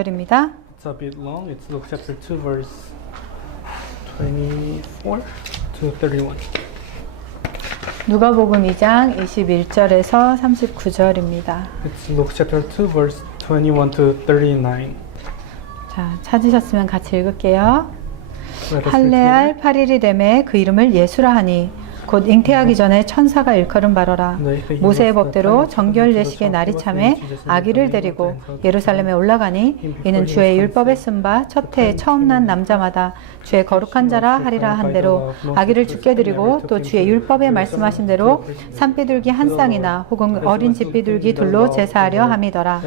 구절입니다. It's a bit long. It's Luke chapter 2 verse 24 to 31. 누가복음 2장 21절에서 39절입니다. It's Luke chapter 2 verse 21 to 39. 자, 찾으셨으면 같이 읽을게요. Let us 할례할 8일이 되매 그 이름을 예수라 하니 곧 잉태하기 전에 천사가 일컬음 바로라. 모세의 법대로 정결 예식의 날이 참에 아기를 데리고 예루살렘에 올라가니 이는 주의 율법에 쓴 바 첫 해에 처음 난 남자마다 주의 거룩한 자라 하리라 한 대로 아기를 죽게 드리고 또 주의 율법에 말씀하신 대로 산비둘기 한 쌍이나 혹은 어린 집비둘기 둘로 제사하려 함이더라.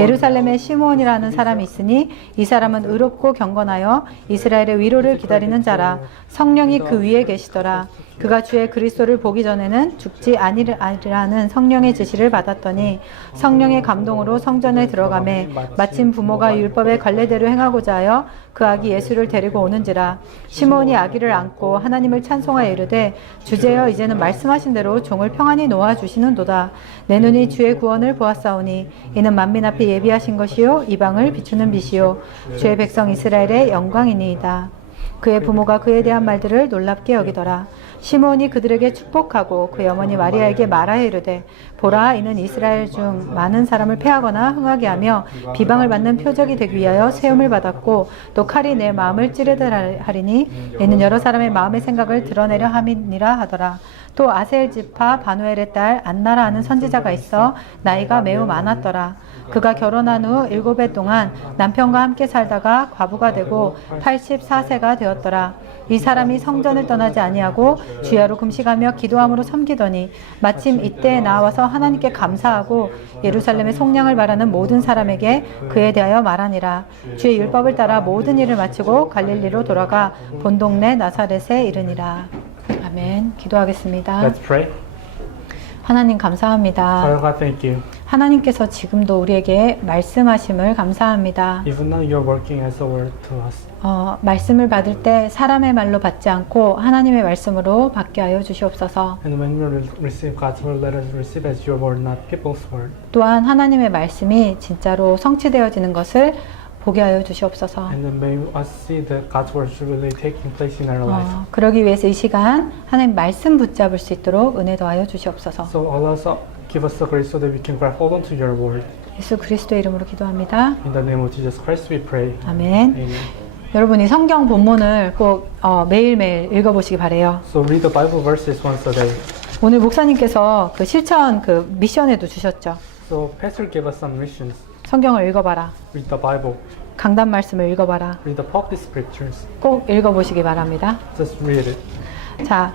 예루살렘에 시므온이라는 사람이 있으니 이 사람은 의롭고 경건하여 이스라엘의 위로를 기다리는 자라. 성령이 그 위에 계시더라. 그가 주의 그리스도를 보기 전에는 죽지 아니라는 성령의 지시를 받았더니 성령의 감동으로 성전에 들어가매 마침 부모가 율법의 관례대로 행하고자 하여 그 아기 예수를 데리고 오는지라. 시므온이 아기를 안고 하나님을 찬송하여 이르되 주제여 이제는 말씀하신 대로 종을 평안히 놓아주시는도다. 내 눈이 주의 구원을 보았사오니 이는 만민 앞에 예비하신 것이요 이방을 비추는 빛이요 주의 백성 이스라엘의 영광이니이다. 그의 부모가 그에 대한 말들을 놀랍게 여기더라. 시므온이 그들에게 축복하고 그의 어머니 마리아에게 말하여 이르되 보라 이는 이스라엘 중 많은 사람을 패하거나 흥하게 하며 비방을 받는 표적이 되기 위하여 세움을 받았고 또 칼이 내 마음을 찌르다 하리니 이는 여러 사람의 마음의 생각을 드러내려 함이니라 하더라. 또 아셀 지파 바누엘의 딸 안나라 하는 선지자가 있어 나이가 매우 많았더라. 그가 결혼한 후 7해 동안 남편과 함께 살다가 과부가 되고 84세가 되었더라. 이 사람이 성전을 떠나지 아니하고 주야로 금식하며 기도함으로 섬기더니 마침 이때에 나와서 하나님께 감사하고 예루살렘의 속량을 바라는 모든 사람에게 그에 대하여 말하니라. 주의 율법을 따라 모든 일을 마치고 갈릴리로 돌아가 본 동네 나사렛에 이르니라. 아멘. 기도하겠습니다. Let's pray. 하나님 감사합니다. Father God, thank you. 하나님께서 지금도 우리에게 말씀하심을 감사합니다. Even now you're working as a word to us. 말씀을 받을 때 사람의 말로 받지 않고 하나님의 말씀으로 받게 하여 주시옵소서. And when we receive God's word, let us receive as your word, not people's word. 또한 하나님의 말씀이 진짜로 성취되어지는 것을 보게 하여 주시옵소서. And then may us see that God's word is really taking place in our life. 그러기 위해서 이 시간 하나님 말씀 붙잡을 수 있도록 은혜 더하여 주시옵소서. So all us give us the grace so that we can grab hold onto your word. 예수 그리스도의 이름으로 기도합니다. In the name of Jesus Christ we pray. 아멘. Amen. 여러분이 성경 본문을 꼭 매일매일 읽어보시기 바래요. So read the Bible verses once a day. 오늘 목사님께서 그 실천 미션에도 주셨죠. So pastor gave us some missions. 성경을 읽어봐라. Read the Bible. 강단 말씀을 읽어봐라. Read the public scriptures. 꼭 읽어보시기 바랍니다. Just read it. 자,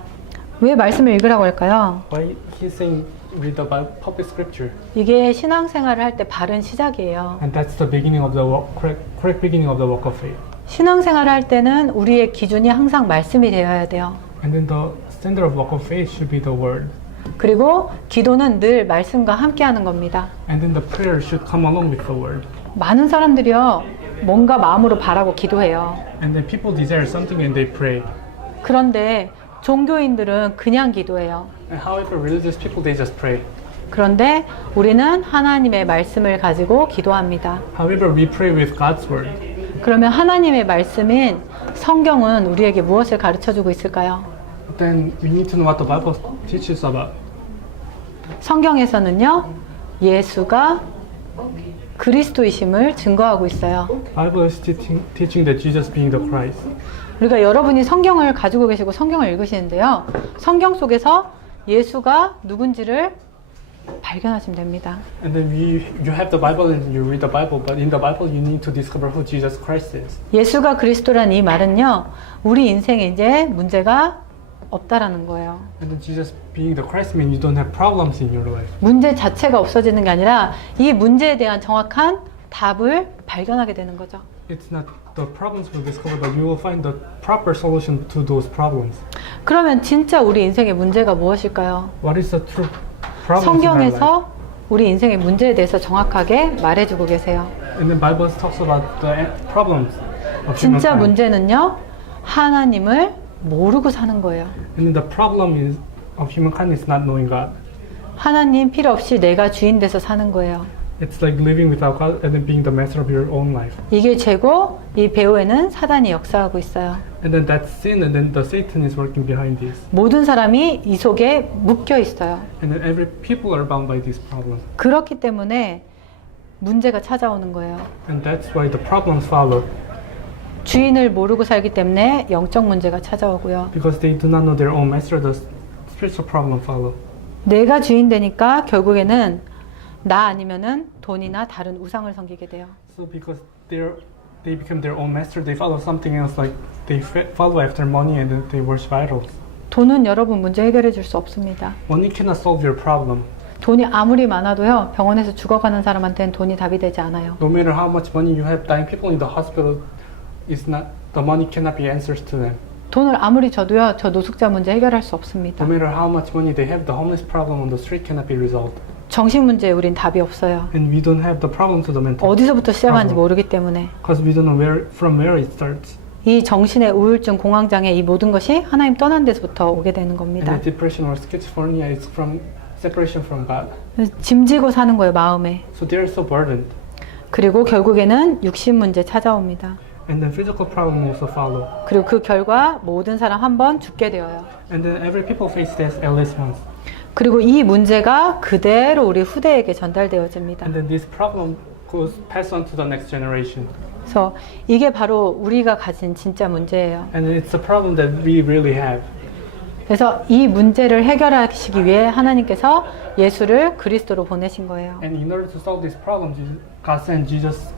왜 말씀을 읽으라고 할까요? Why he's saying read the Bible, public scripture? 이게 신앙생활을 할 때 바른 시작이에요. And that's the beginning of the walk, correct beginning of the walk of faith. 신앙생활을 할 때는 우리의 기준이 항상 말씀이 되어야 돼요. And then the standard of walk of faith should be the word. 그리고 기도는 늘 말씀과 함께 하는 겁니다. And then the prayer should come along with the word. 많은 사람들이요, 뭔가 마음으로 바라고 기도해요. And then people desire something and they pray. 그런데 종교인들은 그냥 기도해요. And however, religious people, they just pray. 그런데 우리는 하나님의 말씀을 가지고 기도합니다. However, we pray with God's word. 그러면 하나님의 말씀인 성경은 우리에게 무엇을 가르쳐주고 있을까요? Then we need to know what the Bible teaches about. 성경에서는요, 예수가 그리스도이심을 증거하고 있어요. Bible is teaching that Jesus being the Christ. 그러니까 여러분이 성경을 가지고 계시고 성경을 읽으시는데요, 성경 속에서 예수가 누군지를 발견하시면 됩니다. And then you have the Bible and you read the Bible, but in the Bible you need to discover who Jesus Christ is. 예수가 그리스도란 이 말은요, 우리 인생에 이제 문제가 없다라는 거예요. And then Jesus being the Christ means you don't have problems in your life. 문제 자체가 없어지는 게 아니라 이 문제에 대한 정확한 답을 발견하게 되는 거죠. It's not the problems will discover, but you will find the proper solution to those problems. 그러면 진짜 우리 인생의 문제가 무엇일까요? What is the true problems in our life? 성경에서 우리 인생의 문제에 대해서 정확하게 말해주고 계세요. And the Bible talks about the problems of 진짜 humankind. 문제는요, 하나님을 모르고 사는 거예요. And then the problem is of humankind is not knowing God. 하나님 필요 없이 내가 주인 돼서 사는 거예요. It's like living without God and then being the master of your own life. 이게 죄고 이 배후에는 사단이 역사하고 있어요. And then that's sin, and then the Satan is working behind this. 모든 사람이 이 속에 묶여 있어요. And then every people are bound by this problem. 그렇기 때문에 문제가 찾아오는 거예요. And that's why the problems follow. 주인을 모르고 살기 때문에 영적 문제가 찾아오고요. Because they do not know their own master, the spiritual problem follow. 내가 주인 되니까 결국에는 나 아니면은 돈이나 다른 우상을 섬기게 돼요. So because they become their own master, they follow something else, like they follow after money and then they worship idols. 돈은 여러분 문제 해결해 줄 수 없습니다. Money cannot solve your problem. 돈이 아무리 많아도요, 병원에서 죽어가는 사람한테는 돈이 답이 되지 않아요. No matter how much money you have, dying people in the hospital, the money cannot be answers to them. 돈을 아무리 줘도요, 저 노숙자 문제 해결할 수 없습니다. No matter how much money they have, the homeless problem on the street cannot be resolved. 정신 문제에 우린 답이 없어요. And we don't have the problem to the mental. 어디서부터 시작하는지 모르기 때문에. Because we don't know from where it starts. 이 정신의 우울증, 공황장애, 이 모든 것이 하나님 떠난 데서부터 오게 되는 And 겁니다. the depression or schizophrenia is from separation from God. 짐지고 사는 거예요, 마음에. So they are so burdened. 그리고 결국에는 육신 문제 찾아옵니다. And then physical problem also follow. 그리고 그 결과 모든 사람 한 번 죽게 되어요. And then every people face this at least once. 그리고 이 문제가 그대로 우리 후대에게 전달되어집니다. And then this problem goes pass on to the next generation. 그래서 이게 바로 우리가 가진 진짜 문제예요. And it's a problem that we really have. 그래서 이 문제를 해결하시기 위해 하나님께서 예수를 그리스도로 보내신 거예요. And in order to solve this problem, God sent Jesus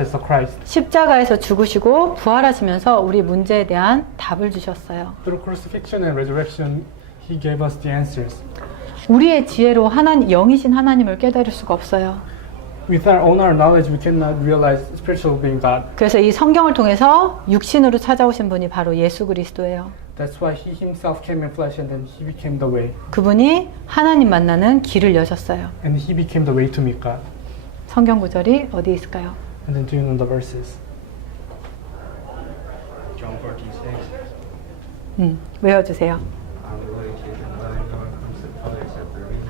as the Christ. 십자가에서 죽으시고 부활하시면서 우리 문제에 대한 답을 주셨어요. Through crucifixion and resurrection, He gave us the answers. 우리의 지혜로 영이신 하나님을 깨달을 수가 없어요. With our own knowledge, we cannot realize spiritual being God. 그래서 이 성경을 통해서 육신으로 찾아오신 분이 바로 예수 그리스도예요. That's why He Himself came in flesh, and then He became the way. 그분이 하나님 만나는 길을 여셨어요. And He became the way to meet God. 성경 구절이 어디 있을까요? And then do you know the verses? John 14:6. 외워주세요.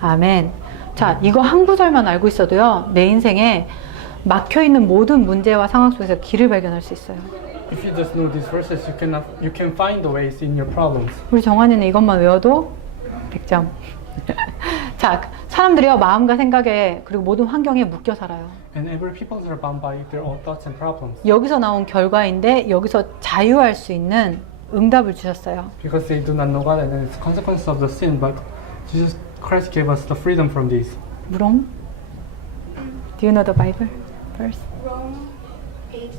아멘. 자, 이거 한 구절만 알고 있어도요, 내 인생에 막혀있는 모든 문제와 상황 속에서 길을 발견할 수 있어요. If you just know these verses, you can find the ways in your problems. 우리 정환이는 이것만 외워도 100점. 자, 사람들이요, 마음과 생각에 그리고 모든 환경에 묶여 살아요. And every people are bound by their own thoughts and problems. 여기서 나온 결과인데 여기서 자유할 수 있는 응답을 주셨어요. Because they do not know God, and it's consequence of the sin. But Jesus Christ gave us the freedom from this. 무롱? Do you know the Bible verse? Rome 8:2.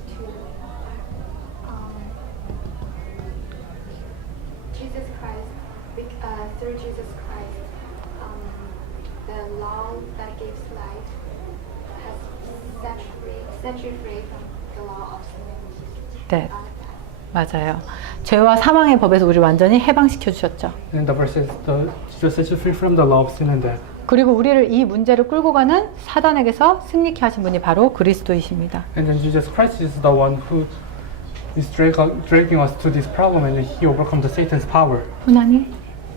Jesus Christ, through Jesus Christ, the law that gives life has set you free from the law of sin. 네, 맞아요. 죄와 사망의 법에서 우리 완전히 해방시켜 주셨죠. And the verse says, Jesus sets you free from the law of sin and death. 그리고 우리를 이 문제를 끌고 가는 사단에게서 승리케 하신 분이 바로 그리스도이십니다. And then Jesus Christ is the one who is dragging us to this problem, and He overcome the Satan's power. 훈아님?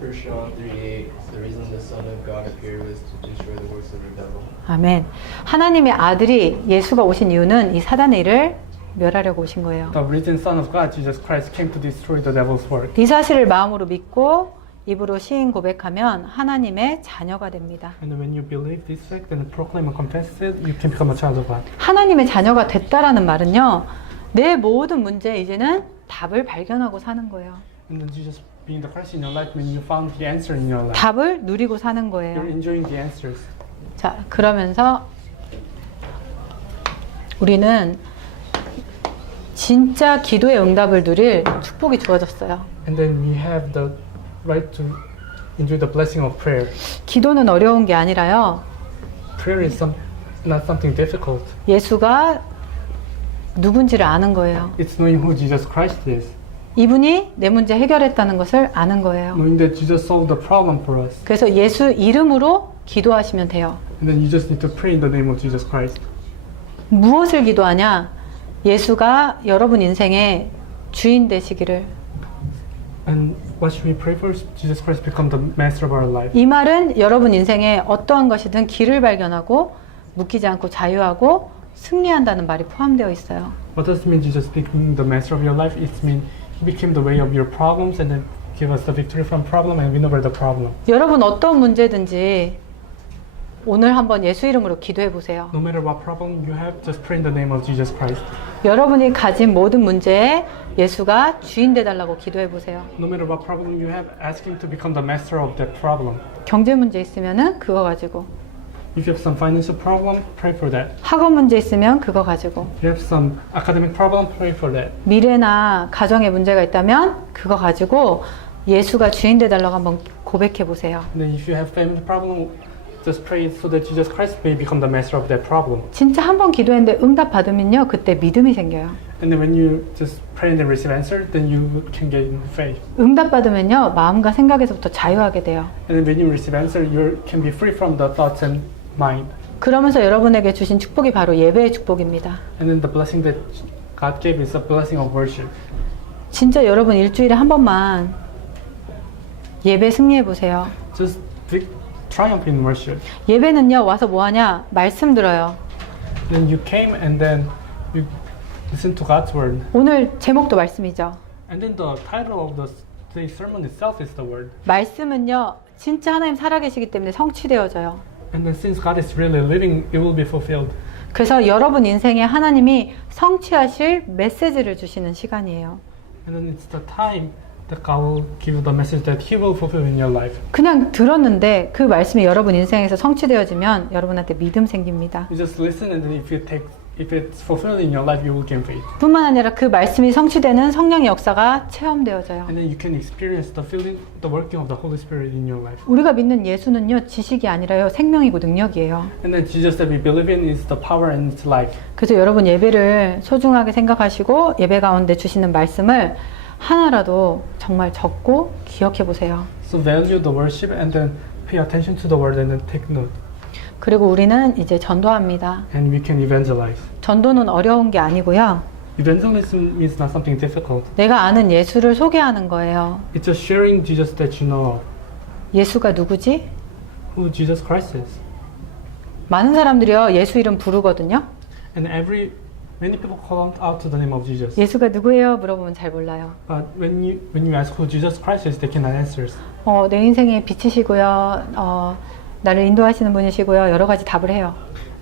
1 John 3:8. The reason the Son of God appeared was to destroy the works of the devil. 아멘. 하나님의 아들이 예수가 오신 이유는 이 사단의 일을 멸하려고 오신 거예요. The risen Son of God, Jesus Christ, came to destroy the devil's work. 이 사실을 마음으로 믿고 입으로 시인 고백하면 하나님의 자녀가 됩니다. And when you believe this fact and proclaim and confess it, you can become a child of God. 하나님의 자녀가 됐다라는 말은요, 내 모든 문제에 이제는 답을 발견하고 사는 거예요. And then Jesus being the Christ in your life, when you found the answer in your life, 답을 누리고 사는 거예요. you're enjoying the answers. 자, 그러면서 우리는 진짜 기도의 응답을 누릴 축복이 주어졌어요. And then we have the right to enjoy the blessing of prayer. 기도는 어려운 게 아니라요, Prayer is not something difficult. 예수가 누군지를 아는 거예요. It's knowing who Jesus Christ is. 이분이 내 문제 해결했다는 것을 아는 거예요. Knowing that Jesus solved the problem for us. 그래서 예수 이름으로 기도하시면 돼요. And then you just need to pray in the name of Jesus Christ. 무엇을 기도하냐? 예수가 여러분 인생의 주인 되시기를. And what should we pray for? Jesus Christ become the master of our life. 이 말은 여러분 인생에 어떠한 것이든 길을 발견하고 묶이지 않고 자유하고 승리한다는 말이 포함되어 있어요. What does it mean Jesus becoming the master of your life? It means He became the way of your problems and then give us the victory from problem and win over the problem. 여러분 어떤 문제든지 오늘 한번 예수 이름으로 기도해 보세요. No matter what problem you have, just pray in the name of Jesus Christ. 여러분이 가진 모든 문제에 예수가 주인 되달라고 기도해 보세요. No matter what problem you have, ask Him to become the master of that problem. 경제 문제 있으면은 그거 가지고, If you have some financial problem, pray for that. 학업 문제 있으면 그거 가지고, If you have some academic problem, pray for that. 미래나 가정에 문제가 있다면 그거 가지고 예수가 주인 되달라고 한번 고백해 보세요. And then if you have family problem, just pray so that Jesus Christ may become the master of that problem. 진짜 한 번 기도했는데 응답 받으면요, 그때 믿음이 생겨요. And then when you just pray and then receive answer, then you can gain faith. 응답 받으면요, 마음과 생각에서부터 자유하게 돼요. And then when you receive answer, you can be free from the thoughts and mind. 그러면서 여러분에게 주신 축복이 바로 예배의 축복입니다. And then the blessing that God gave is a blessing of worship. 진짜 여러분 일주일에 한 번만 예배 승리해 보세요. Just triumph in worship. 예배는요, 와서 뭐 하냐? 말씀 들어요. Then you came and then you listen to God's word. 오늘 제목도 말씀이죠. And then the title of the sermon itself is the word. 말씀은요, 진짜 하나님 살아계시기 때문에 성취되어져요. And then since God is really living, it will be fulfilled. 그래서 여러분 인생에 하나님이 성취하실 메시지를 주시는 시간이에요. And then it's the time that God will give you the message that He will fulfill in your life. 그냥 들었는데 그 말씀이 여러분 인생에서 성취되어지면 여러분한테 믿음 생깁니다. You just listen, and then if it's fulfilled in your life, you will gain faith. 뿐만 아니라 그 말씀이 성취되는 성령의 역사가 체험되어져요. And then you can experience the feeling, the working of the Holy Spirit in your life. 우리가 믿는 예수는요, 지식이 아니라요, 생명이고 능력이에요. And then Jesus that we believe in is the power and it's life. 그래서 여러분 예배를 소중하게 생각하시고 예배 가운데 주시는 말씀을 하나라도 정말 적고 기억해 보세요. So value the worship and then pay attention to the word and then take note. 그리고 우리는 이제 전도합니다. And we can evangelize. 전도는 어려운 게 아니고요. Evangelism is not something difficult. 내가 아는 예수를 소개하는 거예요. It's just sharing Jesus that you know of. 예수가 누구지? Who Jesus Christ is. 많은 사람들이요, 예수 이름 부르거든요. And many people call out to the name of Jesus. 예수가 누구예요? 물어보면 잘 몰라요. But when you ask who Jesus Christ is, they cannot answer. 내 인생의 빛이시고요. 나를 인도하시는 분이시고요. 여러 가지 답을 해요.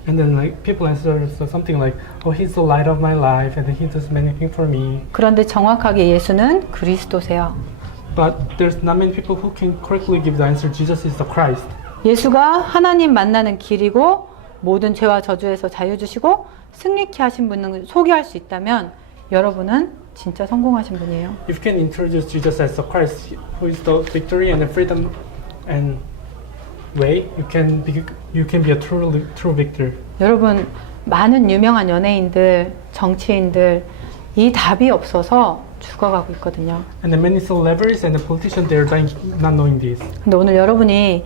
And then like people answer something like, "Oh, He's the light of my life, and He does many things for me." 그런데 정확하게 예수는 그리스도세요. But there's not many people who can correctly give the answer. Jesus is the Christ. 예수가 하나님 만나는 길이고 모든 죄와 저주에서 자유 주시고 승리케 하신 분을 소개할 수 있다면 여러분은 진짜 성공하신 분이에요. If you can introduce Jesus as the Christ, who is the victory and the freedom and way, you can be a true victor. 여러분, 많은 유명한 연예인들, 정치인들 이 답이 없어서 죽어가고 있거든요. And the many celebrities and the politicians, they're dying not knowing this. 근데 오늘 여러분이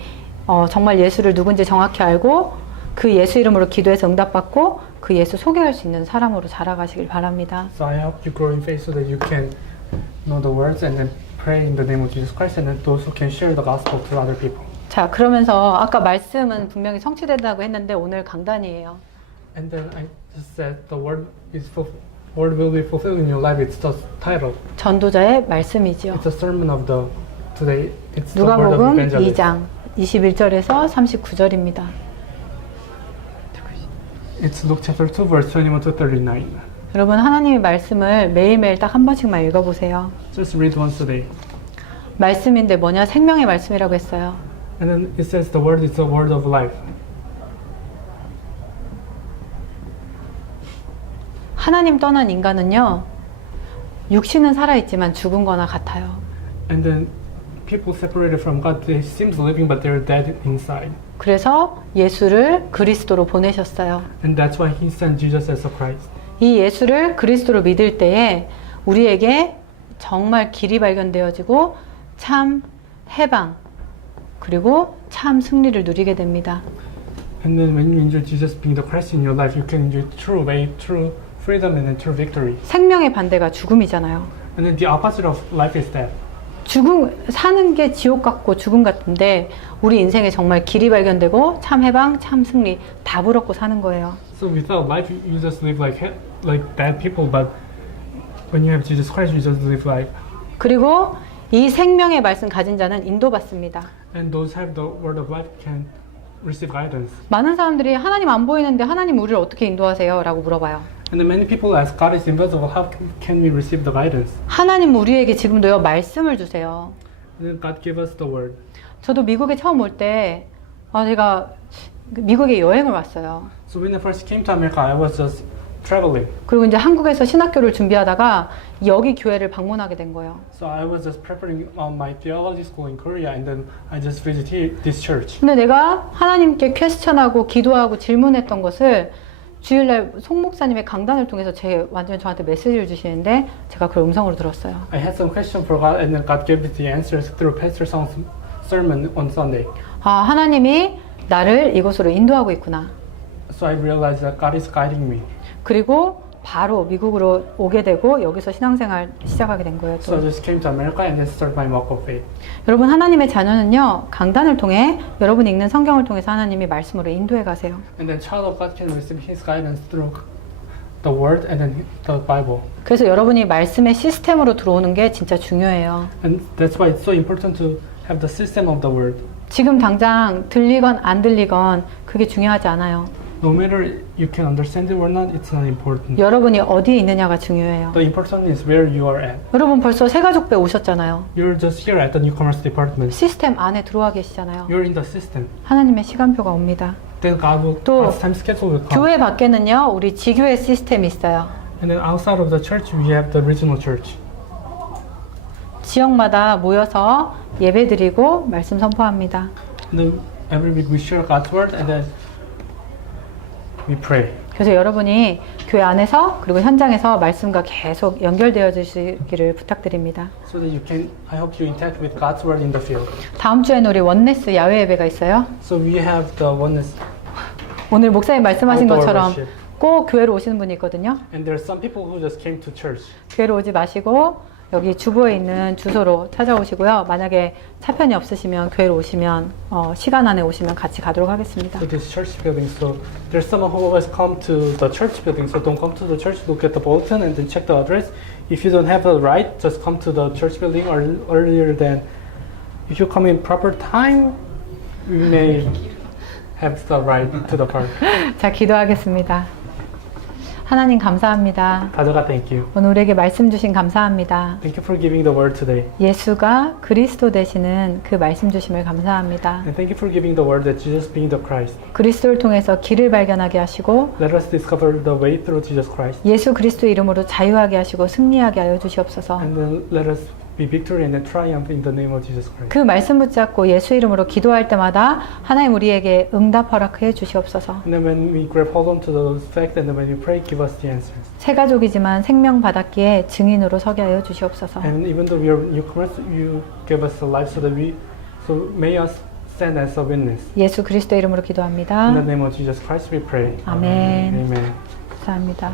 정말 예수를 누군지 정확히 알고 그 예수 이름으로 기도해서 응답받고 그 예수 소개할 수 있는 사람으로 자라가시길 바랍니다. So I hope you grow in faith so that you can know the words and then pray in the name of Jesus Christ, and then those who can share the gospel to other people. 자, 그러면서 아까 말씀은 분명히 성취된다고 했는데 오늘 강단이에요. And then I just said the word will be fulfilled in your life. It's the title. 전도자의 말씀이지요. It's the sermon of the today. It's the word of 누가복음 evangelist. 2장 21절에서 39절입니다. It's Luke chapter 2 verse 21 to 39. 여러분, 하나님의 말씀을 매일매일 딱 한 번씩만 읽어보세요. Just read once a day. 말씀인데 뭐냐? 생명의 말씀이라고 했어요. And then it says the word is the word of life. 하나님 떠난 인간은요, 육신은 살아있지만 죽은 거나 같아요. And then people separated from God, they seems living but they're dead inside. 그래서 예수를 그리스도로 보내셨어요. And that's why He sent Jesus as a Christ. 이 예수를 그리스도로 믿을 때에 우리에게 정말 길이 발견되어지고 참 해방 그리고 참 승리를 누리게 됩니다. And then when you enjoy Jesus being the Christ in your life, you can enjoy true way, true freedom, and then true victory. 생명의 반대가 죽음이잖아요. And then the opposite of life is death. 사는 게 지옥 같고 죽음 같은데 우리 인생에 정말 길이 발견되고 참 해방, 참 승리 다 부럽고 사는 거예요. So without life, you just live like bad people. But when you have Jesus Christ, you just live like. 그리고 이 생명의 말씀 가진 자는 인도받습니다. And those have the word of life can receive guidance. 많은 사람들이 하나님 안 보이는데 하나님 우리를 어떻게 인도하세요? 라고 물어봐요. And then many people ask, God is invisible. How can we receive the guidance? 하나님 우리에게 지금도요 말씀을 주세요. And then God gave us the word. 저도 미국에 처음 올 때 제가 미국에 여행을 왔어요. So when I first came to America, I was just traveling. 그리고 이제 한국에서 신학교를 준비하다가 여기 교회를 방문하게 된 거예요. So I was just preparing my theology school in Korea, and then I just visited this church. 근데 내가 하나님께 퀘스천하고 기도하고 질문했던 것을 주일날 송 목사님의 강단을 통해서 완전 저한테 메시지를 주시는데 제가 그 음성으로 들었어요. I had some question for God, and then God gave me the answers through Pastor Song's sermon on Sunday. 하나님이 나를 이곳으로 인도하고 있구나. So I realized that God is guiding me. 그리고 바로 미국으로 오게 되고 여기서 신앙생활 시작하게 된 거예요. So I just came to America and then started my walk of faith. 여러분 하나님의 자녀는요 강단을 통해 여러분이 읽는 성경을 통해서 하나님이 말씀으로 인도해 가세요. And then child of God can receive His guidance through the Word and then the Bible. 그래서 여러분이 말씀의 시스템으로 들어오는 게 진짜 중요해요. And that's why it's so important to have the system of the Word. 지금 당장 들리건 안 들리건 그게 중요하지 않아요. No matter you can understand it or not, it's not important. 여러분이 어디에 있느냐가 중요해요. The important is where you are at. 여러분 벌써 새가족배 오셨잖아요. You're just here at the newcomers department. 시스템 안에 들어와 계시잖아요. You're in the system. 하나님의 시간표가 옵니다. Then 또 God's time schedule will come. 교회 밖에는요 우리 지교회 시스템이 있어요. And then outside of the church, we have the regional church. 지역마다 모여서 예배드리고 말씀 선포합니다. And then every week we share God's word and then we pray. 그래서 여러분이 교회 안에서 그리고 현장에서 말씀과 계속 연결되어 주시기를 부탁드립니다. So that you can, I hope you interact with God's word in the field. 다음 주에는 우리 원네스 야외 예배가 있어요. So we have the oneness. 오늘 목사님 말씀하신 Outdoor 것처럼 worship. 꼭 교회로 오시는 분이 있거든요. And there are some people who just came to church. 교회로 오지 마시고 여기 주보에 있는 주소로 찾아오시고요. 만약에 차편이 없으시면 교회로 오시면 시간 안에 오시면 같이 가도록 하겠습니다. So this church building. So there's someone who always come to the church building. So don't come to the church. Look at the bulletin and then check the address. If you don't have the right, just come to the church building earlier than. If you come in proper time, we may have the right to the park. 자, 기도하겠습니다. 하나님 감사합니다. 다저가 thank you. 오늘 우리에게 말씀 주신 감사합니다. Thank you for giving the word today. 예수가 그리스도 되시는 그 말씀 주심을 감사합니다. And thank you for giving the word that Jesus being the Christ. 그리스도를 통해서 길을 발견하게 하시고 Let us discover the way through Jesus Christ. 예수 그리스도 이름으로 자유하게 하시고 승리하게 하여 주시옵소서. And then let us be victory and then triumph in the name of Jesus Christ. 그 말씀 붙잡고 예수 이름으로 기도할 때마다 하나님 우리에게 응답 허락해 주시옵소서. And then when we grab hold on to those facts and then when we pray, give us the answers. 새 가족이지만 생명 받았기에 증인으로 서게 하여 주시옵소서. And even though we are newcomers, you give us a life so may us stand as a witness. 예수 그리스도 이름으로 기도합니다. In the name of Jesus Christ we pray. 아멘. Amen. 감사합니다.